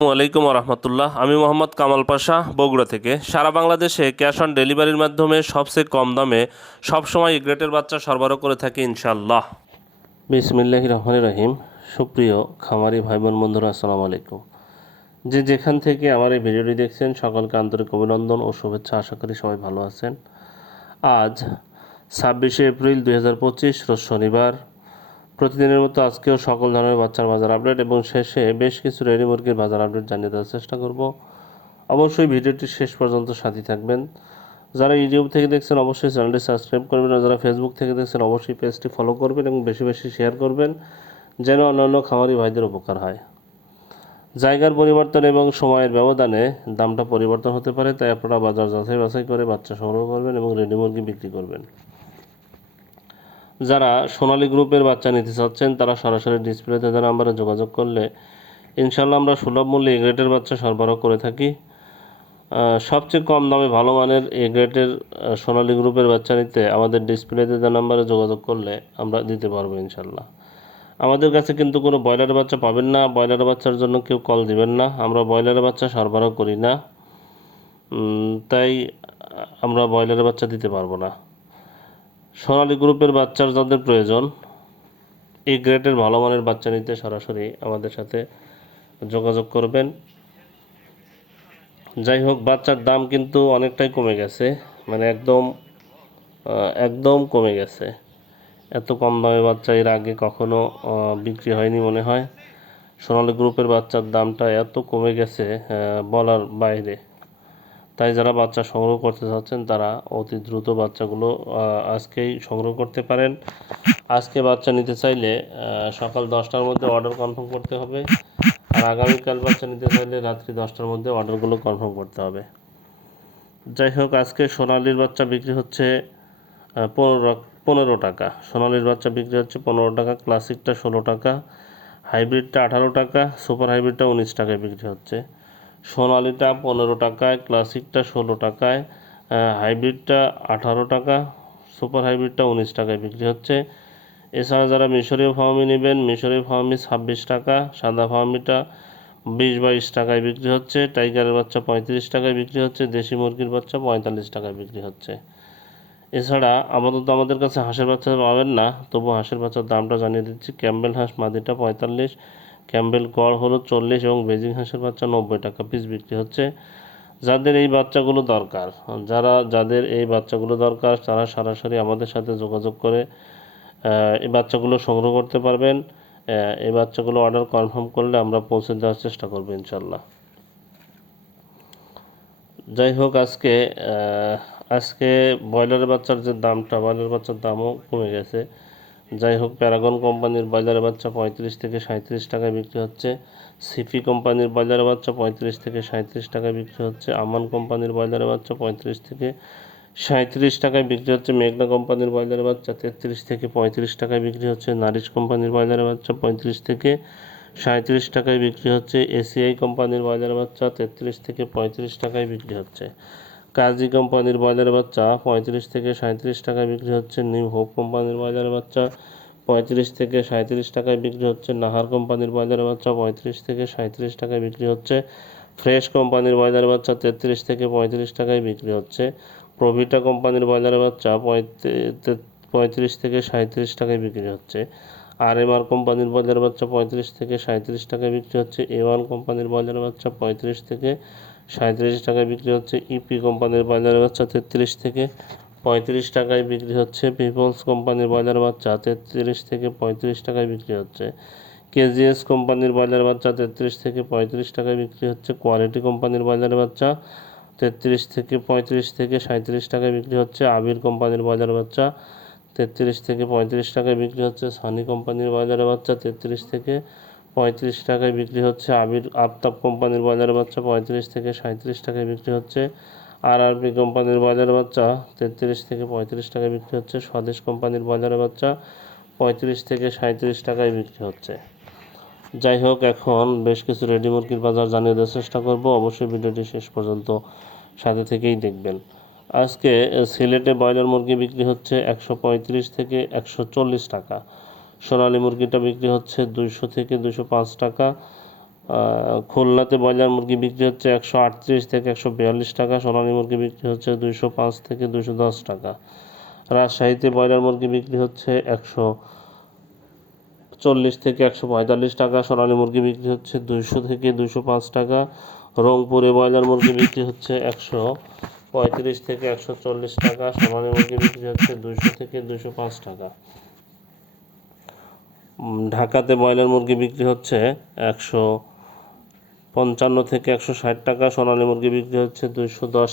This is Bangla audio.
আসসালামু আলাইকুম রহমতুল্লাহ। আমি মোহাম্মদ কামাল পাশা, বগুড়া থেকে। সারা বাংলাদেশে ক্যাশ অন ডেলিভারির মাধ্যমে সবচেয়ে কম দামে সবসময় এ গ্রেটের বাচ্চা সরবরাহ করে থাকি ইনশাল্লাহ। বিসমিল্লাহির রহমানির রহিম। সুপ্রিয় খামারি ভাই বোন বন্ধুরা, আসসালামু আলাইকুম। যেখান থেকে আমার এই ভিডিওটি দেখছেন সকলকে আন্তরিক অভিনন্দন ও শুভেচ্ছা। আশা করি সবাই ভালো আছেন। আজ 26শে এপ্রিল 2025, রোজ শনিবার। প্রতিদিনের মতো আজকেও সকল ধরনের বাচ্চার বাজার আপডেট এবং শেষে বেশ কিছু রেডি মুরগির বাজার আপডেট জানিয়ে দেওয়ার চেষ্টা করব। অবশ্যই ভিডিওটি শেষ পর্যন্ত সাথী থাকবেন। যারা ইউটিউব থেকে দেখছেন অবশ্যই চ্যানেলটি সাবস্ক্রাইব করবেন, আর যারা ফেসবুক থেকে দেখছেন অবশ্যই পেজটি ফলো করবেন এবং বেশি বেশি শেয়ার করবেন, যেন অন্যান্য খামারি ভাইদের উপকার হয়। জায়গার পরিবর্তন এবং সময়ের ব্যবধানে দামটা পরিবর্তন হতে পারে, তাই আপনারা বাজার যাচাই বাছাই করে বাচ্চা সংগ্রহ করবেন এবং রেডি মুরগি বিক্রি করবেন। যারা সোনালী গ্রুপের বাচ্চা নিতে চাচ্ছেন তারা সরাসরি ডিসপ্লেতে দেওয়া নাম্বারে যোগাযোগ করলে ইনশাল্লাহ আমরা সুলভ মূল্যে এ গ্রেডের বাচ্চা সরবরাহ করে থাকি। সবচেয়ে কম দামে ভালো মানের এ গ্রেডের সোনালী গ্রুপের বাচ্চা নিতে আমাদের ডিসপ্লেতে দেওয়া নাম্বারে যোগাযোগ করলে আমরা দিতে পারবো ইনশাল্লাহ। আমাদের কাছে কিন্তু কোনো ব্রয়লারের বাচ্চা পাবেন না, ব্রয়লারের বাচ্চার জন্য কেউ কল দিবেন না। আমরা ব্রয়লারের বাচ্চা সরবরাহ করি না, তাই আমরা ব্রয়লারের বাচ্চা দিতে পারবো না। সোনালী গ্রুপের বাচ্চার যাদের প্রয়োজন, এই গ্রেডের ভালো মানের বাচ্চা নিতে সরাসরি আমাদের সাথে যোগাযোগ করবেন। যাই হোক, বাচ্চার দাম কিন্তু অনেকটাই কমে গেছে, মানে একদম কমে গেছে। এত কম দামে বাচ্চা এর আগে কখনো বিক্রি হয়নি মনে হয়। সোনালী গ্রুপের বাচ্চার দামটা এত কমে গেছে বলার বাইরে। তাই যারা বাচ্চা সংগ্রহ করতে চাচ্ছেন তারা অতি দ্রুত বাচ্চাগুলো আজকেই সংগ্রহ করতে পারেন। আজকে বাচ্চা নিতে চাইলে সকাল 10টার মধ্যে অর্ডার কনফার্ম করতে হবে, আর আগামীকাল বাচ্চা নিতে চাইলে রাত্রি 10টার মধ্যে অর্ডারগুলো কনফার্ম করতে হবে। যাই হোক, আজকে সোনালির বাচ্চা বিক্রি হচ্ছে 15 টাকা। সোনালির বাচ্চা বিক্রি হচ্ছে 15 টাকা, ক্লাসিকটা 16 টাকা, হাইব্রিডটা 18 টাকা, সুপার হাইব্রিডটা 19 টাকায় বিক্রি হচ্ছে। সোনালিটা 15 টাকায়, ক্লাসিকটা 16 টাকায়, হাইব্রিডটা 18 টাকা, সুপার হাইব্রিডটা 19 টাকায় বিক্রি হচ্ছে। এছাড়া যারা মিশরীয় ফার্মি নেবেন, মিশরীয় ফার্মি 26 টাকা, সাদা ফার্মিটা 20-22 টাকায় বিক্রি হচ্ছে, টাইগারের বাচ্চা 35 টাকায় বিক্রি হচ্ছে, দেশি মুরগির বাচ্চা 45 টাকায় বিক্রি হচ্ছে। এছাড়া আপাতত আমাদের কাছে হাঁসের বাচ্চা পাবেন না, তবু হাঁসের বাচ্চার দামটা জানিয়ে দিচ্ছি। ক্যাম্বেল হাঁস মাদিটা 45, ক্যাম্বেল গড় হলো 40 এবং বেজিং হাঁসের বাচ্চা 90 টাকা পিস বিক্রি হচ্ছে। যাদের এই বাচ্চাগুলো দরকার, যাদের এই বাচ্চাগুলো দরকার তারা সরাসরি আমাদের সাথে যোগাযোগ করে এই বাচ্চাগুলো সংগ্রহ করতে পারবেন। এই বাচ্চাগুলো অর্ডার কনফার্ম করলে আমরা পৌঁছে দেওয়ার চেষ্টা করবো ইনশাল্লাহ। যাই হোক, আজকে ব্রয়লারের বাচ্চার যে দামটা, ব্রয়লারের বাচ্চার দামও কমে গেছে। যাই হোক, প্যারাগন কোম্পানির ব্রয়লারের বাচ্চা 35 থেকে 37 টাকায় বিক্রি হচ্ছে, সিপি কোম্পানির ব্রয়লারের বাচ্চা 35 থেকে 37 টাকায় বিক্রি হচ্ছে, আমান কোম্পানির ব্রয়লারের বাচ্চা 35 থেকে 37 টাকায় বিক্রি হচ্ছে, মেঘনা কোম্পানির ব্রয়লারের বাচ্চা 33 থেকে 35 টাকায় বিক্রি হচ্ছে, নারিশ কোম্পানির ব্রয়লারের বাচ্চা 35 থেকে 37 টাকায় বিক্রি হচ্ছে, এসিআই কোম্পানির ব্রয়লারের বাচ্চা 33 থেকে 35 টাকায় বিক্রি হচ্ছে, কাজী কোম্পানির ব্রয়লারের বাচ্চা 35 থেকে 37 টাকায় বিক্রি হচ্ছে, নিউ হোপ কোম্পানির ব্রয়লারের বাচ্চা 35 থেকে 37 টাকায় বিক্রি হচ্ছে, নাহার কোম্পানির ব্রয়লারের বাচ্চা 35 থেকে 37 টাকায় বিক্রি হচ্ছে, ফ্রেশ কোম্পানির ব্রয়লারের বাচ্চা 33 থেকে 35 টাকায় বিক্রি হচ্ছে, প্রভিটা কোম্পানির ব্রয়লারের বাচ্চা 35 থেকে 37 টাকায় বিক্রি হচ্ছে, আরএমআর কোম্পানির ব্রয়লারের বাচ্চা 35 থেকে 37 টাকায় বিক্রি হচ্ছে, এ1 কোম্পানির ব্রয়লারের বাচ্চা 35 থেকে 37 টাকায় বিক্রি হচ্ছে, ইপি কোম্পানির ব্রয়লারের বাচ্চা 33 থেকে 35 টাকায় বিক্রি হচ্ছে, পিপলস কোম্পানির ব্রয়লার বাচ্চা 33 থেকে 35 টাকায় বিক্রি হচ্ছে, কেজিএস কোম্পানির ব্রয়লার বাচ্চা 33 থেকে 35 টাকায় বিক্রি হচ্ছে, কোয়ালিটি কোম্পানির ব্রয়লার বাচ্চা 33 থেকে 35 থেকে 37 টাকায় বিক্রি হচ্ছে, আবির কোম্পানির ব্রয়লার বাচ্চা 33 থেকে 35 টাকায় বিক্রি হচ্ছে, সানি কোম্পানির ব্রয়লার বাচ্চা 33 থেকে 35 টাকায় বিক্রি হচ্ছে, আফতাব কোম্পানির ব্রয়লার বাচ্চা 35 থেকে 37 টাকায় বিক্রি হচ্ছে, আরআরপি কোম্পানির ব্রয়লার বাচ্চা 33 থেকে 35 টাকায় বিক্রি হচ্ছে, স্বদেশ কোম্পানির ব্রয়লার বাচ্চা 35 থেকে 37 টাকায় বিক্রি হচ্ছে। যাই হোক, এখন বেশ কিছু রেডি মুরগির বাজার জানিয়ে দেওয়ার চেষ্টা করব। অবশ্যই ভিডিওটি শেষ পর্যন্ত সাথে থেকেই দেখবেন। আজকে সিলেটে ব্রয়লার মুরগি বিক্রি হচ্ছে 135 থেকে 140 টাকা, সোনালী মুরগিটা বিক্রি হচ্ছে 200 থেকে 205 টাকা, খুলনাতে ব্রয়লার মুরগি বিক্রি হচ্ছে 138 থেকে 142 টাকা, সোনালী মুরগি বিক্রি হচ্ছে 205 থেকে 210 টাকা। রাজশাহীতে ব্রয়লার মুরগি বিক্রি হচ্ছে 140 থেকে 145 টাকা, সোনালী মুরগি বিক্রি হচ্ছে 200 থেকে 205 টাকা। রংপুরে ব্রয়লার মুরগি বিক্রি হচ্ছে 135 থেকে 140 টাকা, সোনালী মুরগি বিক্রি হচ্ছে 200 থেকে 205 টাকা। ঢাকাতে ব্রয়লার মুরগি বিক্রি হচ্ছে 155 থেকে 160 টাকা, সোনালী মুরগি বিক্রি হচ্ছে 210 থেকে